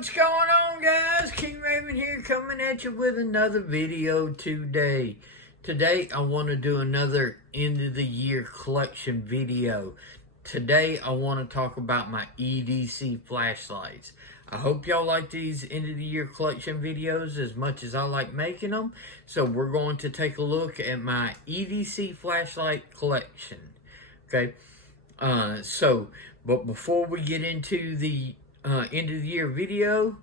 What's going on, guys? King Raven here, coming at you with another video today. Today I want to do another end of the year collection video. Today I want to talk about my EDC flashlights. I hope y'all like these end of the year collection videos as much as I like making them. So we're going to take a look at my EDC flashlight collection. Okay, but before we get into the end of the year video,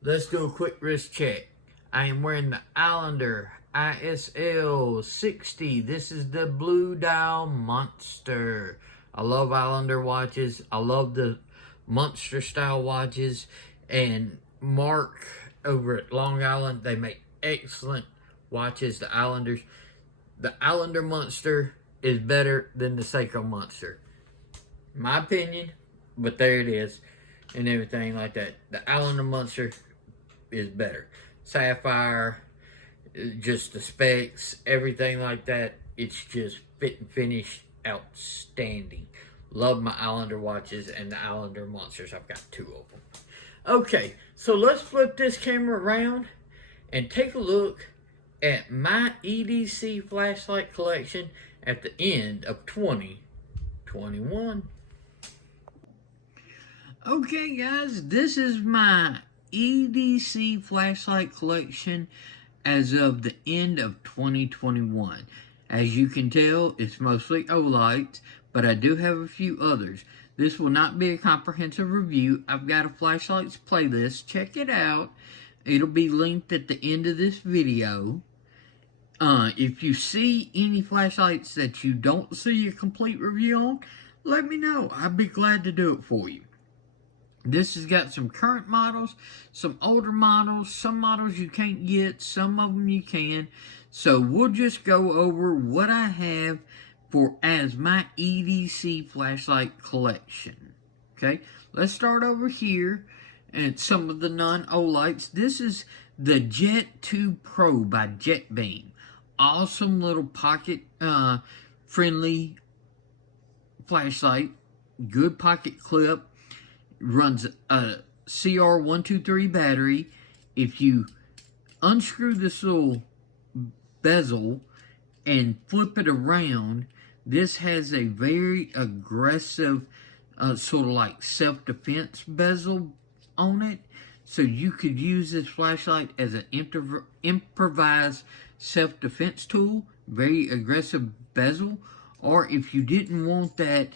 let's do a quick wrist check. I am wearing the Islander ISL 60. This is the blue dial monster. I love Islander watches. I love the monster style watches. And Mark over at Long Island, they make excellent watches. The Islander monster is better than the Secretto monster, my opinion, but there it is. And everything like that. The Islander monster is better. Sapphire, just the specs, everything like that. It's just fit and finish, outstanding. Love my Islander watches and the Islander monsters. I've got two of them. Okay, so let's flip this camera around and take a look at my EDC flashlight collection at the end of 2021. Okay guys, this is my EDC flashlight collection as of the end of 2021. As you can tell, it's mostly Olights, but I do have a few others. This will not be a comprehensive review. I've got a flashlights playlist. Check it out. It'll be linked at the end of this video. If you see any flashlights that you don't see a complete review on, let me know. I'd be glad to do it for you. This has got some current models, some older models, some models you can't get, some of them you can. So we'll just go over what I have as my EDC flashlight collection. Okay, let's start over here and some of the NonOlites. This is the Jet 2 Pro by JetBeam. Awesome little pocket friendly flashlight. Good pocket clip. Runs a CR123 battery. If you unscrew this little bezel and flip it around, this has a very aggressive sort of like self-defense bezel on it. So you could use this flashlight as an improvised self-defense tool. Very aggressive bezel. Or if you didn't want that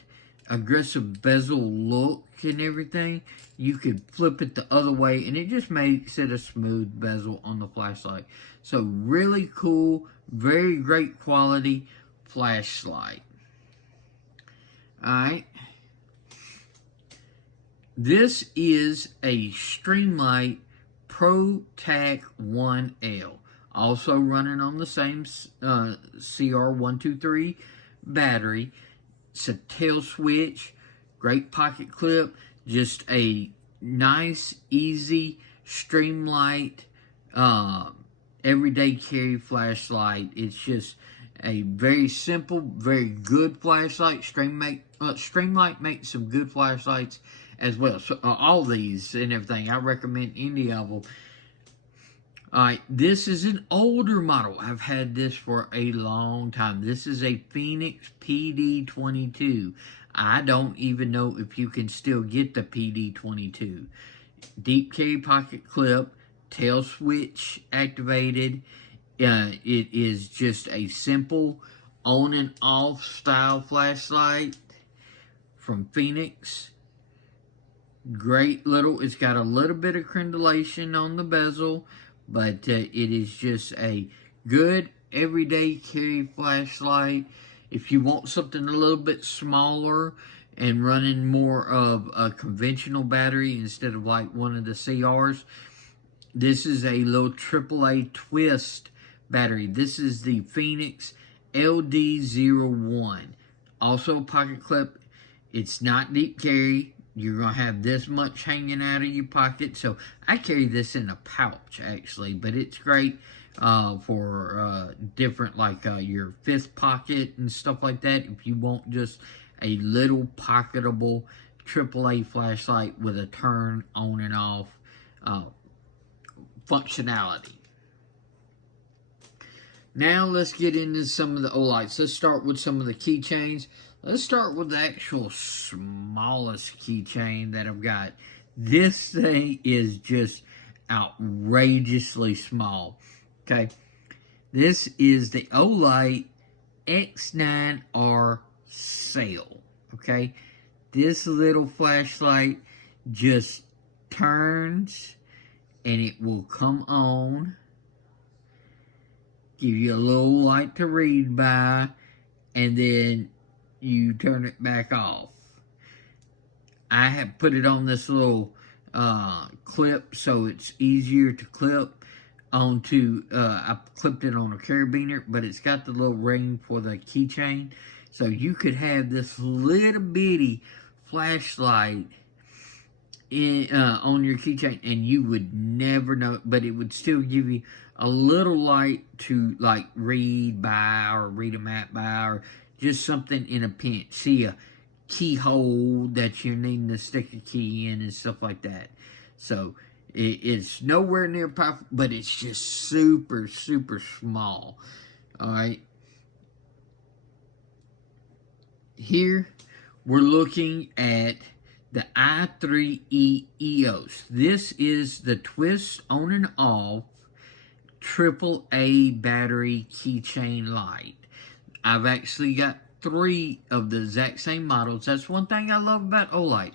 aggressive bezel look and everything, you could flip it the other way and it just makes it a smooth bezel on the flashlight. So really cool, very great quality flashlight. Alright, this is a Streamlight Pro Tac 1L, also running on the same CR123 battery. It's a tail switch, great pocket clip, just a nice, easy, Streamlight, everyday carry flashlight. It's just a very simple, very good flashlight. Streamlight makes some good flashlights as well. So all these and everything, I recommend any of them. Alright, this is an older model. I've had this for a long time. This is a Phoenix PD22. I don't even know if you can still get the PD22. Deep carry pocket clip, tail switch activated. It is just a simple on and off style flashlight from Phoenix. Great little, it's got a little bit of crendulation on the bezel, but it is just a good everyday carry flashlight. If you want something a little bit smaller and running more of a conventional battery instead of like one of the CRs, this is a little AAA twist battery. This is the Phoenix LD01. Also pocket clip. It's not deep carry. You're going to have this much hanging out of your pocket. So I carry this in a pouch actually, but it's great for different, like your fifth pocket and stuff like that. If you want just a little pocketable AAA flashlight with a turn on and off functionality. Now let's get into some of the Olites. Let's start with some of the keychains. Let's start with the actual smallest keychain that I've got. This thing is just outrageously small. Okay, this is the Olite S1R Sail. Okay, this little flashlight just turns and it will come on, give you a little light to read by, and then you turn it back off. I have put it on this little clip so it's easier to clip onto. I clipped it on a carabiner, but it's got the little ring for the keychain, so you could have this little bitty flashlight on your keychain and you would never know, but it would still give you a little light to like read by or read a map by, or just something in a pinch. See a keyhole that you're needing to stick a key in and stuff like that. So it's nowhere near powerful, but it's just super, super small. Alright. Here we're looking at the i3E EOS. This is the twist on and off AAA battery keychain light. I've actually got 3 of the exact same models. That's one thing I love about Olite.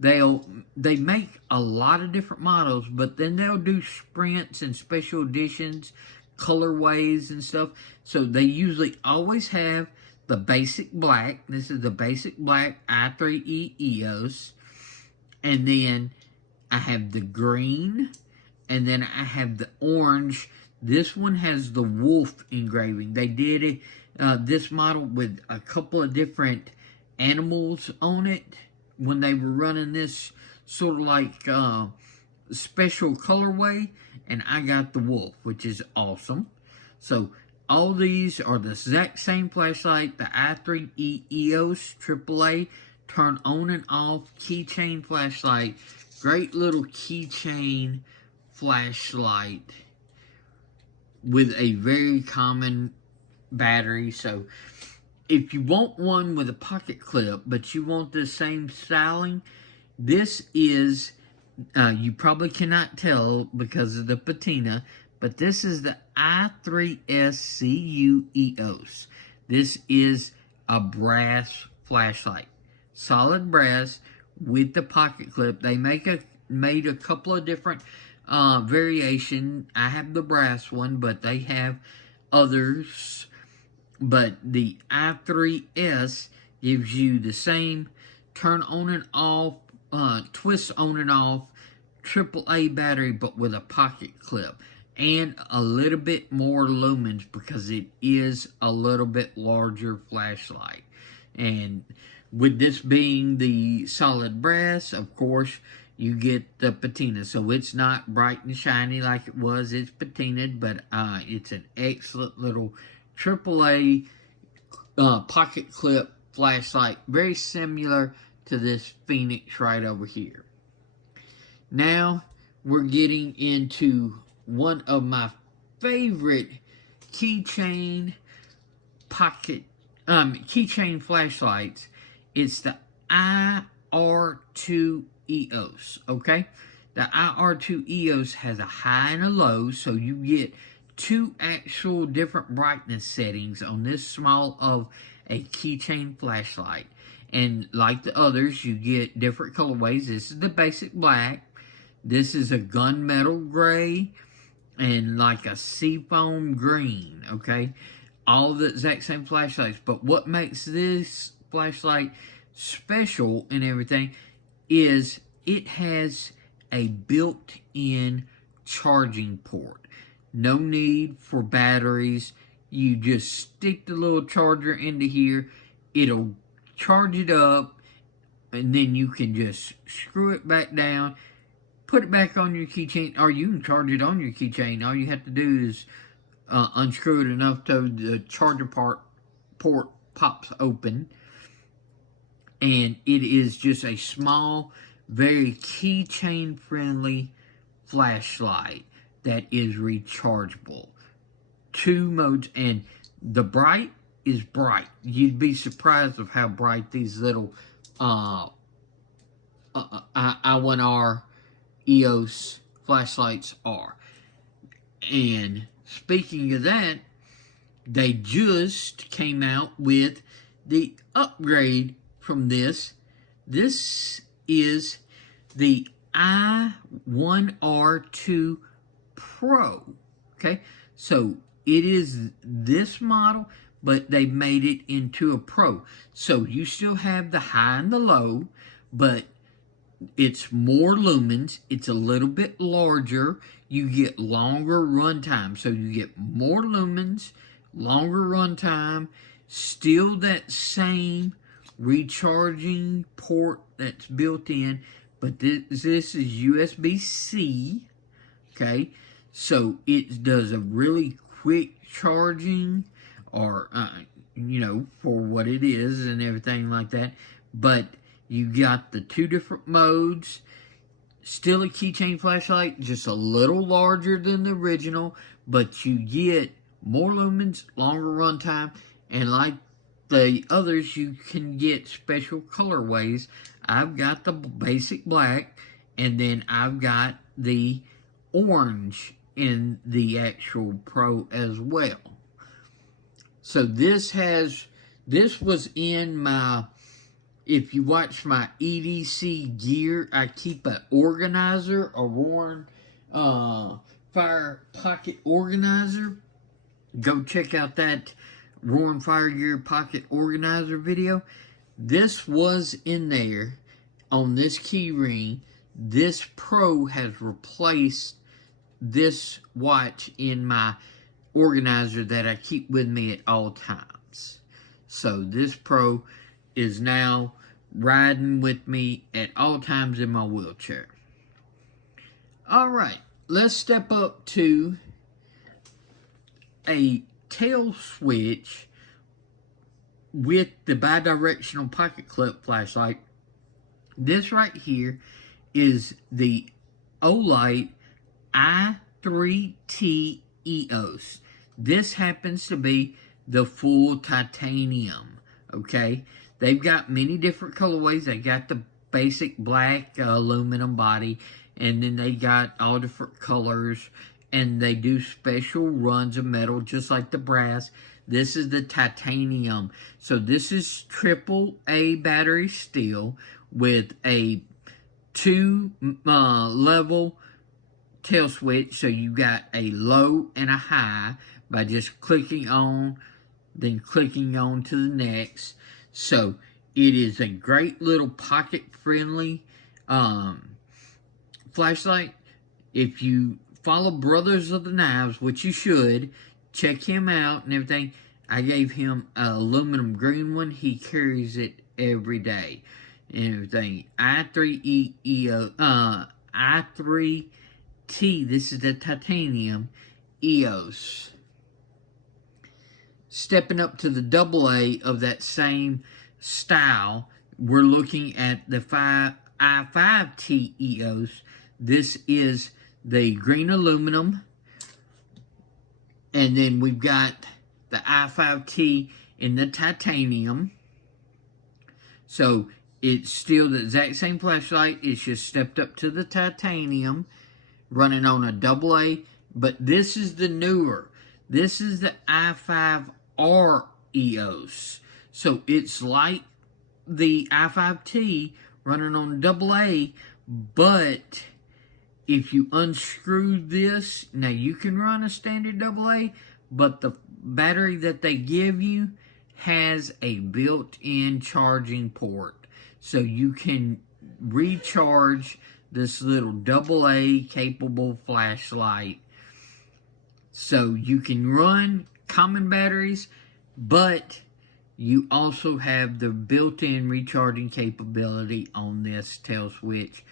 They make a lot of different models, but then they'll do sprints and special editions, colorways and stuff. So they usually always have the basic black. This is the basic black i3E EOS. And then I have the green. And then I have the orange. This one has the wolf engraving. They did this model with a couple of different animals on it when they were running this sort of like special colorway. And I got the wolf, which is awesome. So all these are the exact same flashlight, the i3E EOS AAA, turn on and off keychain flashlight. Great little keychain flashlight with a very common battery. So if you want one with a pocket clip, but you want the same styling, this is, you probably cannot tell because of the patina, but this is the i3SCU EOS. This is a brass flashlight. Solid brass with the pocket clip. They made a couple of different variation. I have the brass one, but they have others. But the i3S gives you the same turn on and off, twist on and off AAA battery, but with a pocket clip and a little bit more lumens because it is a little bit larger flashlight. And with this being the solid brass, of course, you get the patina. So it's not bright and shiny like it was. It's patinaed, but it's an excellent little AAA pocket clip flashlight. Very similar to this Phoenix right over here. Now, we're getting into one of my favorite keychain flashlights. It's the IR2 EOS, okay? The IR2 EOS has a high and a low, so you get 2 actual different brightness settings on this small of a keychain flashlight. And like the others, you get different colorways. This is the basic black. This is a gunmetal gray and like a seafoam green, okay? All the exact same flashlights. But what makes this flashlight special and everything is it has a built-in charging port. No need for batteries. You just stick the little charger into here. It'll charge it up, and then you can just screw it back down, put it back on your keychain, or you can charge it on your keychain. All you have to do is unscrew it enough so the charger port pops open, and it is just a small, very keychain friendly flashlight that is rechargeable. 2 modes, and the bright is bright. You'd be surprised of how bright these little S1R EOS flashlights are. And speaking of that, they just came out with the upgrade from this. This is the S1R Pro. Okay, so it is this model, but they made it into a Pro. So you still have the high and the low, but it's more lumens. It's a little bit larger. You get longer run time. So you get more lumens, longer run time, still that same recharging port that's built in, but this is USB-C, okay? So it does a really quick charging, or, you know, for what it is and everything like that. But you got the 2 different modes. Still a keychain flashlight, just a little larger than the original, but you get more lumens, longer run time, and like the others, you can get special colorways. I've got the basic black, and then I've got the orange in the actual Pro as well. So this was in my, if you watch my EDC gear, I keep an organizer, a Warren Fire Pocket Organizer. Go check out that Roaring Fire Gear Pocket Organizer video. This was in there on this key ring. This Pro has replaced this watch in my organizer that I keep with me at all times. So this Pro is now riding with me at all times in my wheelchair. Alright, let's step up to a tail switch with the bidirectional pocket clip flashlight. This right here is the NonOlite i3T EOS. This happens to be the full titanium, okay? They've got many different colorways. They got the basic black aluminum body, and then they got all different colors, and they do special runs of metal just like the brass. This is the titanium. So this is AAA battery steel with a 2 level tail switch. So you got a low and a high by just clicking on, then clicking on to the next. So it is a great little pocket friendly flashlight. If you follow Brothers of the Knives, which you should, check him out and everything. I gave him an aluminum green one. He carries it every day and everything. i3T, this is the titanium EOS. Stepping up to the AA of that same style, we're looking at the i5T EOS. This is the green aluminum, and then we've got the i5T in the titanium. So it's still the exact same flashlight, it's just stepped up to the titanium, running on a AA, but this is the newer. This is the i5R EOS. So it's like the i5T running on AA, but if you unscrew this, now you can run a standard AA, but the battery that they give you has a built-in charging port. So you can recharge this little AA capable flashlight. So you can run common batteries, but you also have the built-in recharging capability on this tail switch.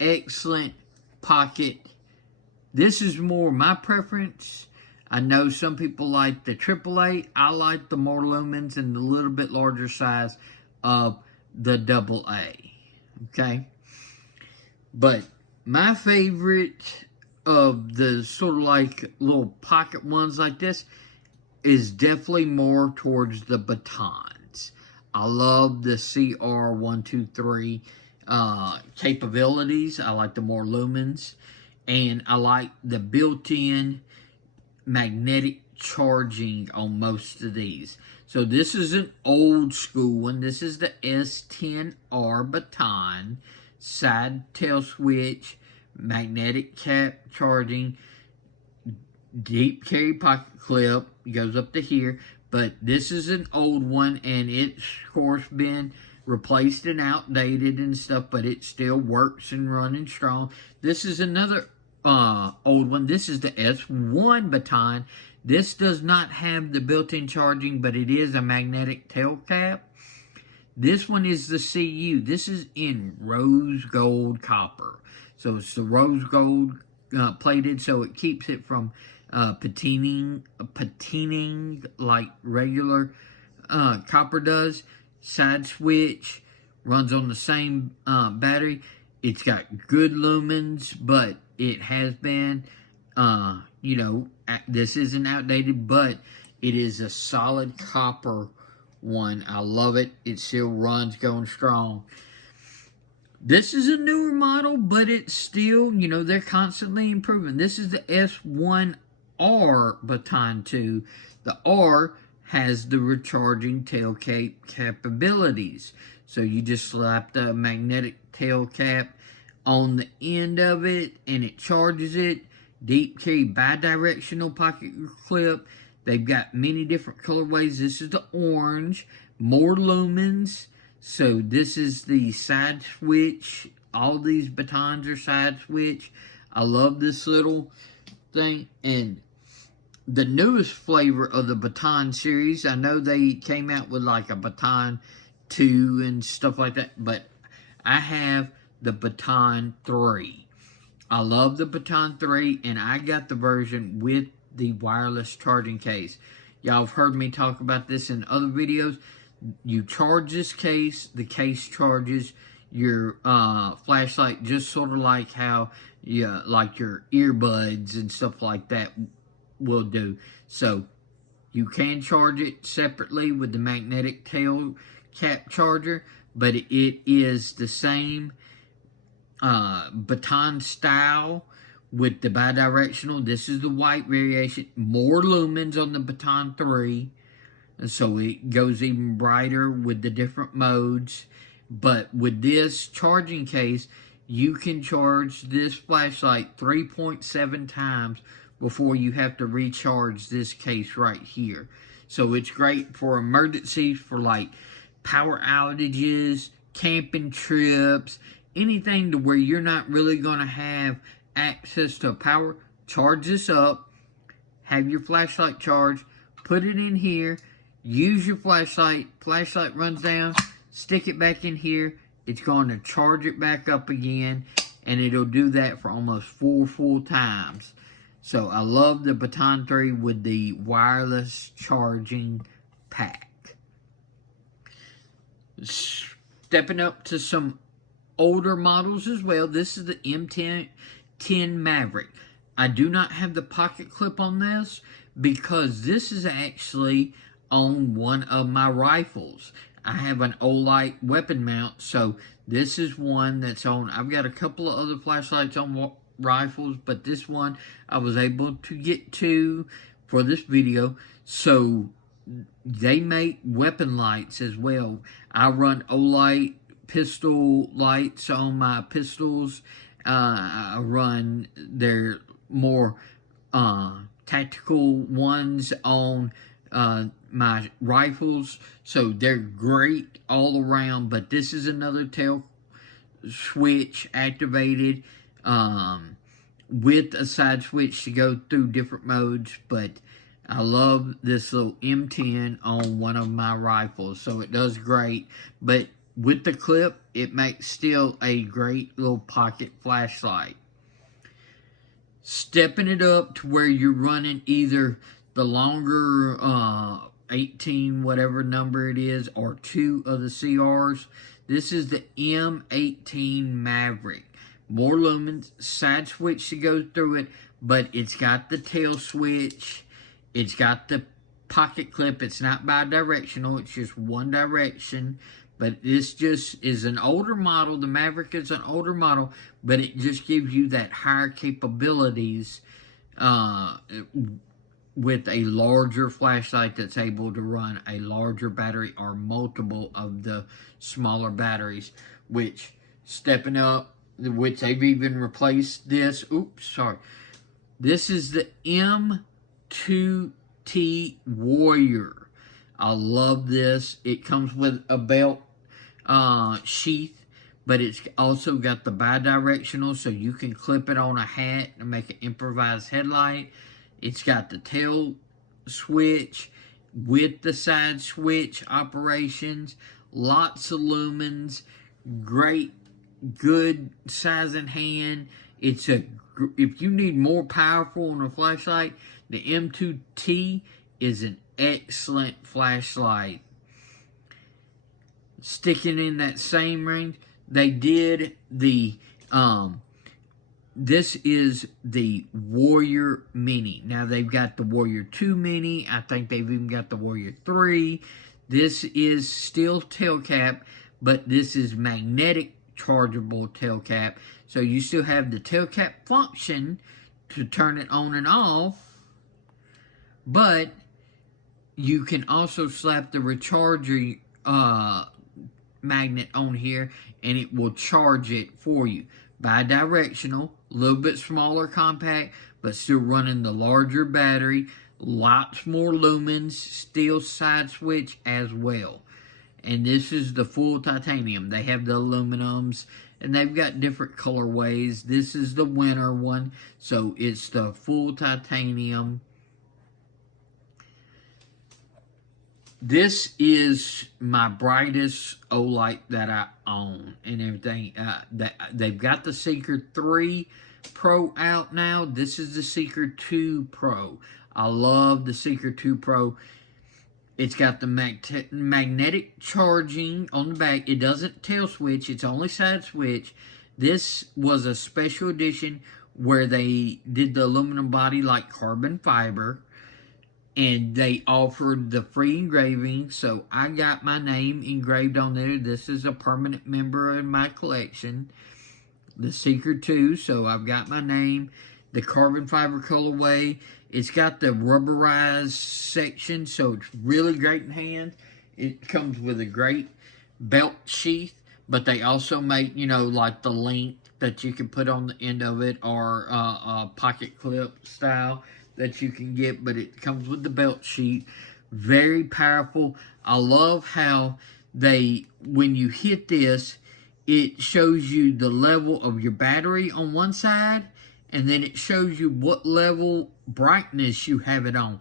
Excellent pocket. This is more my preference. I know some people like the AAA. I like the more lumens and the little bit larger size of the AA. Okay? But my favorite of the sort of like little pocket ones like this is definitely more towards the batons. I love the CR123 capabilities. I like the more lumens. And I like the built-in magnetic charging on most of these. So this is an old school one. This is the S1R Baton, side tail switch, magnetic cap charging, deep carry pocket clip. It goes up to here. But this is an old one, and it's of course been replaced and outdated and stuff, but it still works and running strong. This is another old one. This is the S1 Baton. This does not have the built-in charging, but it is a magnetic tail cap. This one is the CU. This is in rose gold copper. So it's the rose gold plated, so it keeps it from patining like regular copper does. Side switch, runs on the same battery. It's got good lumens, but it has been, you know, this isn't outdated, but it is a solid copper one. I love it. It still runs going strong. This is a newer model, but it's still, you know, they're constantly improving. This is the S1R Baton 2. The R has the recharging tail cap capabilities. So you just slap the magnetic tail cap on the end of it and it charges it. Deep carry bi-directional pocket clip. They've got many different colorways. This is the orange, more lumens. So this is the side switch. All these batons are side switch. I love this little thing. And the newest flavor of the Baton series, I know they came out with like a Baton 2 and stuff like that, but I have the Baton 3. I love the Baton 3, and I got the version with the wireless charging case. Y'all have heard me talk about this in other videos. You charge this case, the case charges your flashlight, just sort of like how like your earbuds and stuff like that will do. So you can charge it separately with the magnetic tail cap charger, but it is the same baton style with the bi-directional. This is the white variation. More lumens on the Baton 3, and so it goes even brighter with the different modes. But with this charging case, you can charge this flashlight 3.7 times before you have to recharge this case right here. So it's great for emergencies, for like power outages, camping trips, anything to where you're not really going to have access to power. Charge this up, have your flashlight charged, put it in here, use your flashlight runs down, stick it back in here, it's going to charge it back up again, and it'll do that for almost 4 full times. So I love the Baton 3 with the wireless charging pack. Stepping up to some older models as well. This is the M10 Maverick. I do not have the pocket clip on this because this is actually on one of my rifles. I have an NonOlite weapon mount, so this is one that's on. I've got a couple of other flashlights on rifles, but this one I was able to get to for this video. So they make weapon lights as well. I run NonOlite pistol lights on my pistols. I run their more tactical ones on my rifles, so they're great all around. But this is another tail switch activated with a side switch to go through different modes. But I love this little M10 on one of my rifles, so it does great. But with the clip, it makes still a great little pocket flashlight. Stepping it up to where you're running either the longer 18, whatever number it is, or 2 of the CRs. This is the M18 Maverick. More lumens, side switch to go through it, but it's got the tail switch. It's got the pocket clip. It's not bi-directional. It's just one direction. But this just is an older model. The Maverick is an older model, but it just gives you that higher capabilities with a larger flashlight that's able to run a larger battery or multiple of the smaller batteries, which stepping up, which they've even replaced this. Oops, sorry. This is the M2T Warrior. I love this. It comes with a belt sheath, but it's also got the bi-directional, so you can clip it on a hat and make an improvised headlight. It's got the tail switch with the side switch operations, lots of lumens, great, good size in hand. It's a, if you need more powerful on a flashlight, the M2T is an excellent flashlight. Sticking in that same range, they did the this is the Warrior Mini. Now they've got the Warrior 2 Mini. I think they've even got the Warrior 3. This is still tail cap, but this is magnetic chargeable tail cap. So you still have the tail cap function to turn it on and off, but you can also slap the recharger magnet on here and it will charge it for you. Bi-directional, a little bit smaller compact, but still running the larger battery, lots more lumens, still side switch as well. And this is the full titanium. They have the aluminums and they've got different colorways. This is the winter one, so it's the full titanium. This is my brightest OLite that I own and everything. They've got the Seeker 3 Pro out now. This is the Seeker 2 Pro. I love the Seeker 2 Pro. It's got the magnetic charging on the back. It doesn't tail switch. It's only side switch. This was a special edition where they did the aluminum body like carbon fiber. And they offered the free engraving, so I got my name engraved on there. This is a permanent member in my collection. The Seeker 2, so I've got my name. The carbon fiber colorway. It's got the rubberized section, so it's really great in hand. It comes with a great belt sheath, but they also make, you know, like the link that you can put on the end of it, or a pocket clip style that you can get, but it comes with the belt sheet. Very powerful. I love how they, when you hit this, it shows you the level of your battery on one side, and then it shows you what level brightness you have it on,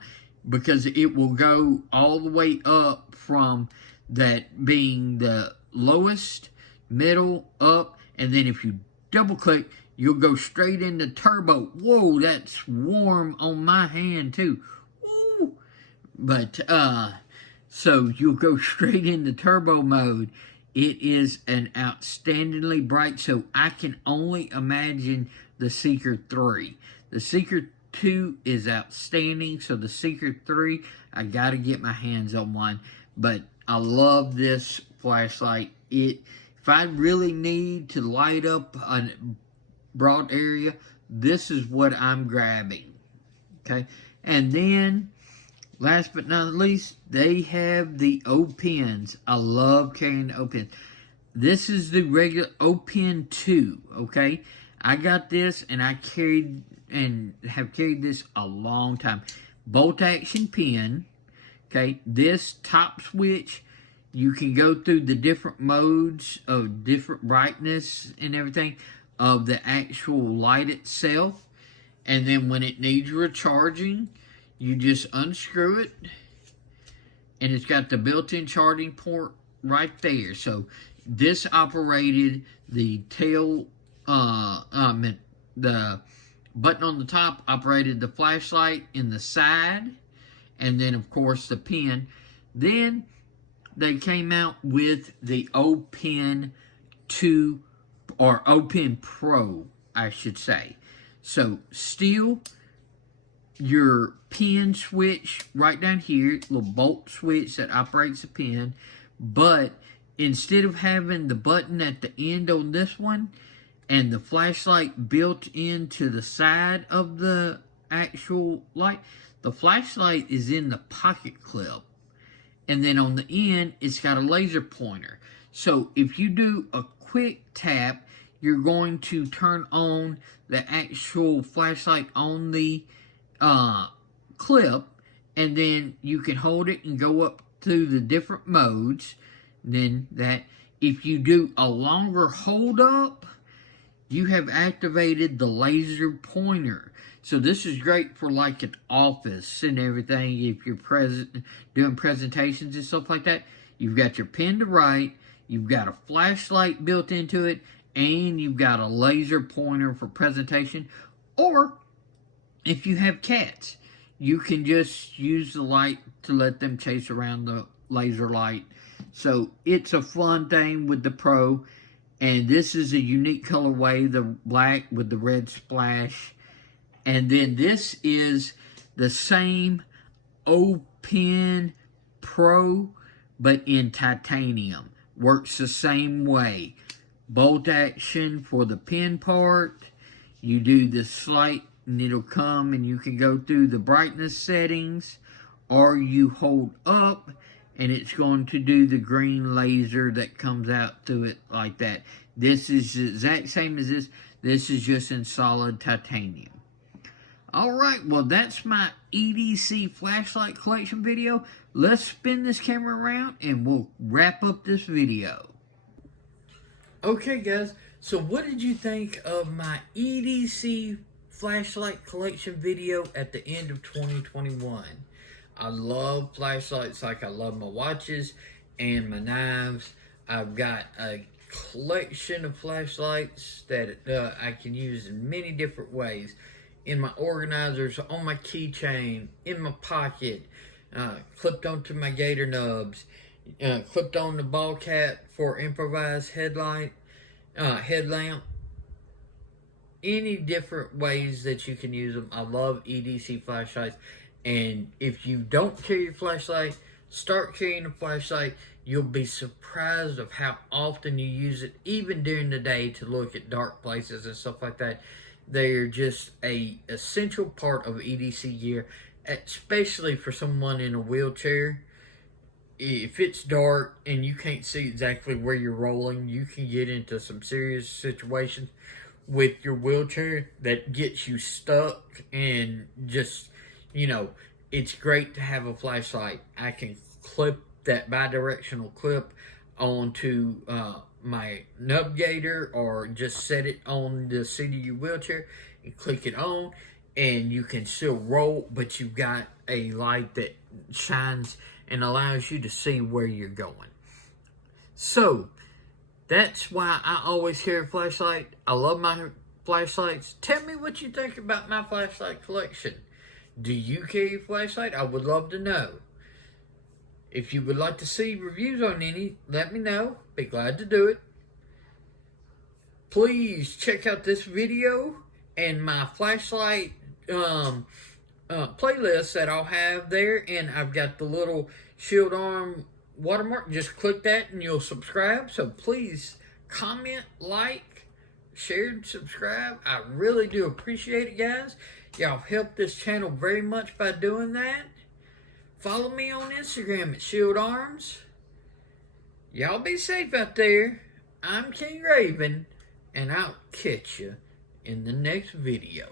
because it will go all the way up from that being the lowest, middle, up, and then if you double click, you'll go straight into turbo. Whoa, that's warm on my hand too. Woo! But, so you'll go straight into turbo mode. It is an outstandingly bright, so I can only imagine the Seeker 3. The Seeker 2 is outstanding, so the Seeker 3, I gotta get my hands on one. But I love this flashlight. If I really need to light up a broad area, this is what I'm grabbing. Okay, and then last but not least, they have the O pens. I love carrying the O pens. This is the regular O pen 2. Okay, I got this and I carried and have carried this a long time. Bolt action pen. Okay, this top switch, you can go through the different modes of different brightness and everything of the actual light itself, and then when it needs recharging, you just unscrew it, and it's got the built-in charging port right there. So this operated the tail, the button on the top operated the flashlight in the side, and then of course the pen. Then they came out with the O-Pen 2, or O-Pen Pro, I should say. So, still, your pen switch right down here, little bolt switch that operates the pen, but instead of having the button at the end on this one and the flashlight built into the side of the actual light, the flashlight is in the pocket clip, and then on the end it's got a laser pointer. So if you do a quick tap, you're going to turn on the actual flashlight on the clip, and then you can hold it and go up to the different modes. Then that, if you do a longer hold up, you have activated the laser pointer. So this is great for like an office and everything. If you're doing presentations and stuff like that, you've got your pen to write, you've got a flashlight built into it, and you've got a laser pointer for presentation. Or if you have cats, you can just use the light to let them chase around the laser light. So it's a fun thing with the Pro. And this is a unique colorway, the black with the red splash. And then this is the same O-Pen Pro, but in titanium. Works the same way. Bolt action for the pen part. You do the slight and it'll come, and you can go through the brightness settings, or you hold up and it's going to do the green laser that comes out through it like that. This is the exact same as this. This is just in solid titanium. Alright, well that's my EDC flashlight collection video. Let's spin this camera around and we'll wrap up this video. Okay guys, so what did you think of my EDC flashlight collection video at the end of 2021? I love flashlights like I love my watches and my knives. I've got a collection of flashlights that I can use in many different ways. In my organizers, on my keychain, in my pocket, clipped onto my gator nubs, clipped on the ball cap for improvised headlamp. Any different ways that you can use them. I love EDC flashlights. And if you don't carry a flashlight, start carrying a flashlight. You'll be surprised of how often you use it, even during the day, to look at dark places and stuff like that. They're just a essential part of EDC gear, especially for someone in a wheelchair. If it's dark and you can't see exactly where you're rolling, you can get into some serious situations with your wheelchair that gets you stuck. And just, you know, it's great to have a flashlight. I can clip that bi-directional clip onto my nub gator, or just set it on the seat of your wheelchair and click it on, and you can still roll, but you've got a light that shines and allows you to see where you're going. So that's why I always carry a flashlight. I love my flashlights. Tell me what you think about my flashlight collection. Do you carry a flashlight? I would love to know. If you would like to see reviews on any, let me know. Be glad to do it. Please check out this video and my flashlight playlist that I'll have there. And I've got the little shield arm watermark. Just click that and you'll subscribe. So please comment, like, share, and subscribe. I really do appreciate it, guys. Y'all help this channel very much by doing that. Follow me on Instagram at Shield Arms. Y'all be safe out there. I'm King Raven, and I'll catch you in the next video.